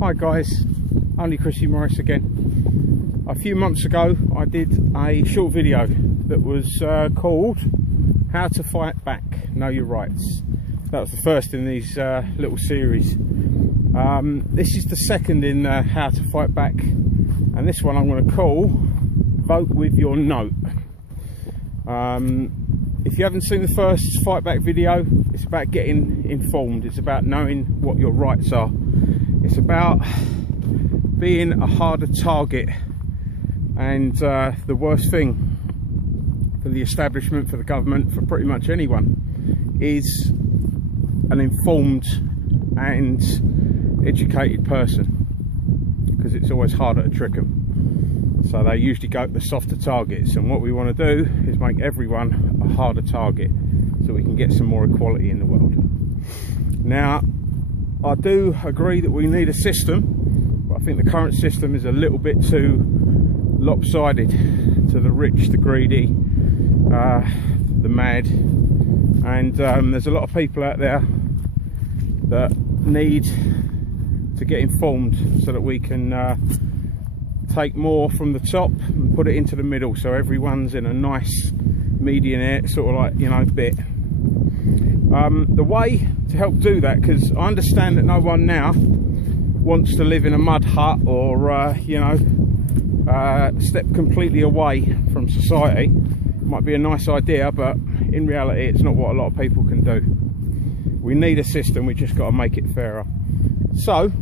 Hi guys, only Chrissy Morris again. A few months ago I did a short video that was called How to Fight Back, Know Your Rights. That was the first in these little series. This is the second in How to Fight Back, and this one I'm going to call Vote With Your Note. If you haven't seen the first Fight Back video, it's about getting informed, it's about knowing what your rights are. It's about being a harder target, and the worst thing for the establishment, for the government, for pretty much anyone, is an informed and educated person, because it's always harder to trick them. So they usually go to the softer targets, and what we want to do is make everyone a harder target so we can get some more equality in the world. Now, I do agree that we need a system, but I think the current system is a little bit too lopsided to the rich, the greedy, the mad, and there's a lot of people out there that need to get informed so that we can take more from the top and put it into the middle, so everyone's in a nice median sort of, like, you know, bit. The way to help do that, because I understand that no one now wants to live in a mud hut or you know, step completely away from society. It might be a nice idea, but in reality it's not what a lot of people can do. We need a system, we just got to make it fairer. So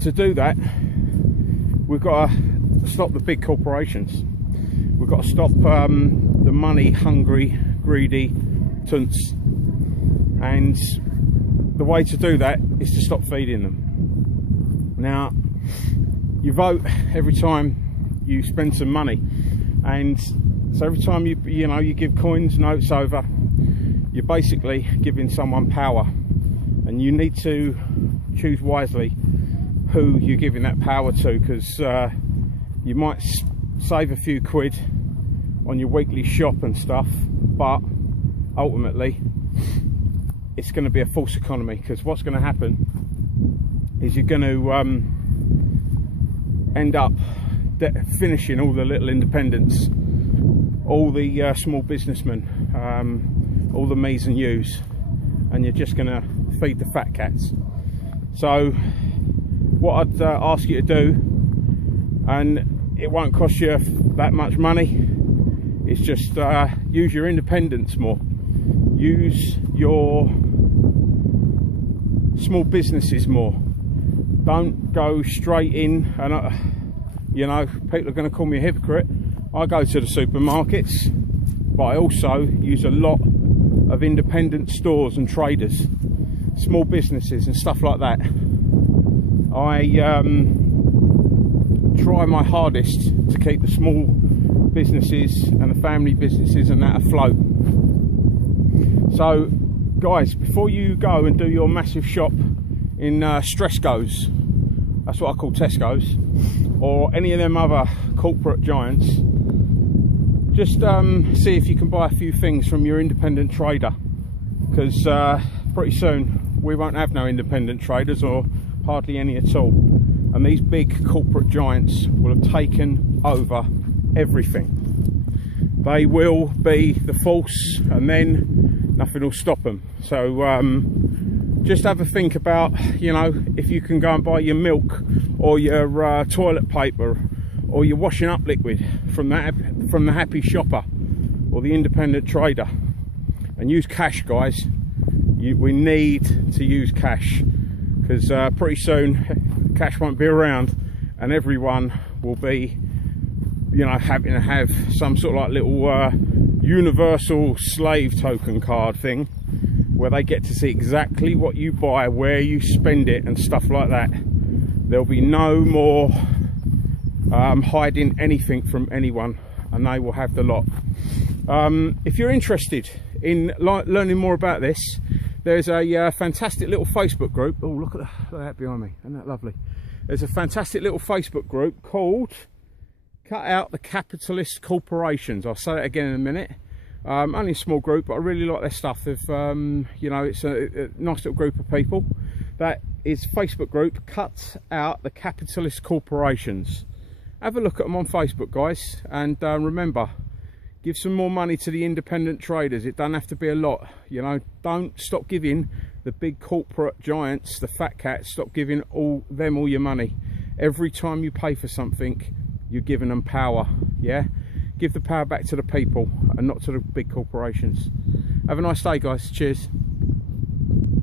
to do that, we've got to stop the big corporations. We've got to stop the money hungry, greedy tunts, and the way to do that is to stop feeding them. Now, you vote every time you spend some money, and so every time you give coins, notes over, you're basically giving someone power, and you need to choose wisely who you're giving that power to, because you might save a few quid on your weekly shop and stuff, but ultimately it's going to be a false economy, because what's going to happen is you're going to end up finishing all the little independents, all the small businessmen, all the me's and you's, and you're just going to feed the fat cats. So what I'd ask you to do, and it won't cost you that much money, is just use your independence more. Use your small businesses more. Don't go straight in, and you know, people are going to call me a hypocrite. I go to the supermarkets, but I also use a lot of independent stores and traders, small businesses and stuff like that. I try my hardest to keep the small businesses and the family businesses and that afloat. So guys, before you go and do your massive shop in Stresco's, that's what I call Tesco's, or any of them other corporate giants, just see if you can buy a few things from your independent trader, because pretty soon we won't have no independent traders, or hardly any at all, and these big corporate giants will have taken over everything. They will be the force, and then nothing will stop them. So just have a think about, you know, if you can go and buy your milk or your toilet paper or your washing up liquid from the happy shopper or the independent trader, and use cash, guys. We need to use cash, because pretty soon cash won't be around, and everyone will be, you know, having to have some sort of like little universal slave token card thing, where they get to see exactly what you buy, where you spend it and stuff like that. There'll be no more hiding anything from anyone, and they will have the lot. If you're interested in learning more about this, there's a fantastic little Facebook group. Oh, look at that behind me, isn't that lovely? There's a fantastic little Facebook group called Cut Out the Capitalist Corporations. I'll say that again in a minute. Only a small group, but I really like their stuff. If you know, it's a nice little group of people that is Facebook group Cut Out the Capitalist Corporations. Have a look at them on Facebook, guys, and remember, give some more money to the independent traders. It doesn't have to be a lot, you know. Don't stop giving the big corporate giants, the fat cats, stop giving all your money. Every time you pay for something, you're giving them power. Yeah, give the power back to the people and not to the big corporations. Have a nice day, guys. Cheers.